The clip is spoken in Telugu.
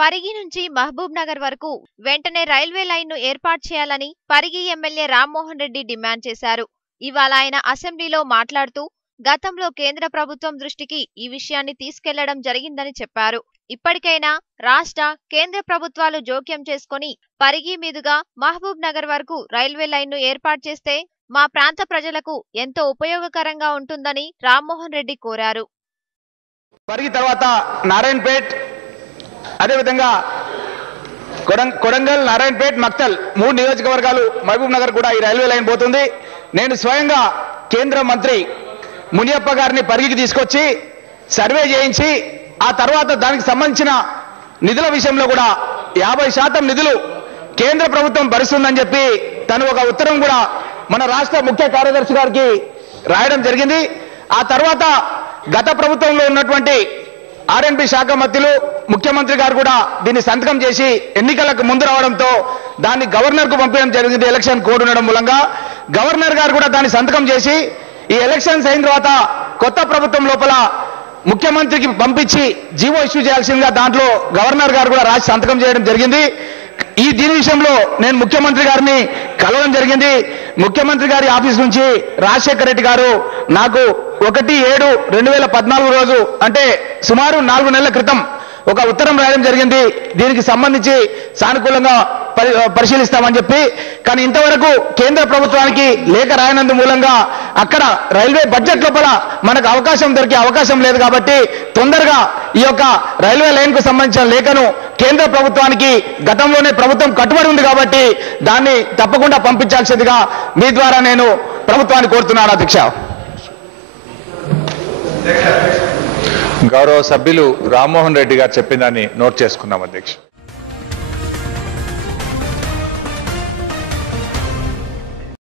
పరిగి నుంచి మహబూబ్ నగర్ వరకు వెంటనే రైల్వే లైన్ను ఏర్పాటు చేయాలని పరిగి ఎమ్మెల్యే రామ్మోహన్ రెడ్డి డిమాండ్ చేశారు. ఇవాళ ఆయన అసెంబ్లీలో మాట్లాడుతూ గతంలో కేంద్ర ప్రభుత్వం దృష్టికి ఈ విషయాన్ని తీసుకెళ్లడం జరిగిందని చెప్పారు. ఇప్పటికైనా రాష్ట్ర, కేంద్ర ప్రభుత్వాలు జోక్యం చేసుకుని పరిగి మీదుగా మహబూబ్ నగర్ వరకు రైల్వే లైన్ను ఏర్పాటు చేస్తే మా ప్రాంత ప్రజలకు ఎంతో ఉపయోగకరంగా ఉంటుందని రామ్మోహన్ రెడ్డి కోరారు. పరిగి తర్వాత నారాయణపేట్, అదేవిధంగా కొడంగల్, నారాయణపేట్, మక్తల్ 3 నియోజకవర్గాలు మహబూబ్ నగర్ కూడా ఈ రైల్వే లైన్ పోతుంది. నేను స్వయంగా కేంద్ర మంత్రి మునియప్ప గారిని పరిగికి తీసుకొచ్చి సర్వే చేయించి ఆ తర్వాత దానికి సంబంధించిన నిధుల విషయంలో కూడా 50% నిధులు కేంద్ర ప్రభుత్వం భరిస్తుందని చెప్పి తను ఒక ఉత్తరం కూడా మన రాష్ట్ర ముఖ్య కార్యదర్శి గారికి రాయడం జరిగింది. ఆ తర్వాత గత ప్రభుత్వంలో ఉన్నటువంటి ఆర్ఎండ్బి శాఖ మంత్రులు, ముఖ్యమంత్రి గారు కూడా దీన్ని సంతకం చేసి ఎన్నికలకు ముందు రావడంతో దాన్ని గవర్నర్ కు పంపించడం జరిగింది. ఎలక్షన్ కోడ్ ఉండడం మూలంగా గవర్నర్ గారు కూడా దాన్ని సంతకం చేసి ఈ ఎలక్షన్స్ అయిన తర్వాత కొత్త ప్రభుత్వం లోపల ముఖ్యమంత్రికి పంపించి జీవో ఇష్యూ చేయాల్సిందిగా దాంట్లో గవర్నర్ గారు కూడా రాసి సంతకం చేయడం జరిగింది. దీని విషయంలో నేను ముఖ్యమంత్రి గారిని కలవడం జరిగింది. ముఖ్యమంత్రి గారి ఆఫీస్ నుంచి రాజశేఖర రెడ్డి గారు నాకు 1/7/2014 రోజు అంటే సుమారు 4 నెలల క్రితం ఒక ఉత్తరం రాయడం జరిగింది. దీనికి సంబంధించి సానుకూలంగా పరిశీలిస్తామని చెప్పి, కానీ ఇంతవరకు కేంద్ర ప్రభుత్వానికి లేఖ రాయనందు మూలంగా అక్కడ రైల్వే బడ్జెట్ లోపల మనకు అవకాశం దొరికే అవకాశం లేదు. కాబట్టి తొందరగా ఈ యొక్క రైల్వే లైన్ కు సంబంధించిన లేఖను కేంద్ర ప్రభుత్వానికి గతంలోనే ప్రభుత్వం కట్టుబడి ఉంది కాబట్టి దాన్ని తప్పకుండా పంపించాల్సిందిగా మీ ద్వారా నేను ప్రభుత్వాన్ని కోరుతున్నాను అధ్యక్ష. గౌరవ సభ్యులు రామ్మోహన్ రెడ్డి గారు చెప్పిన దాన్ని నోట్ చేసుకున్నాం అధ్యక్ష.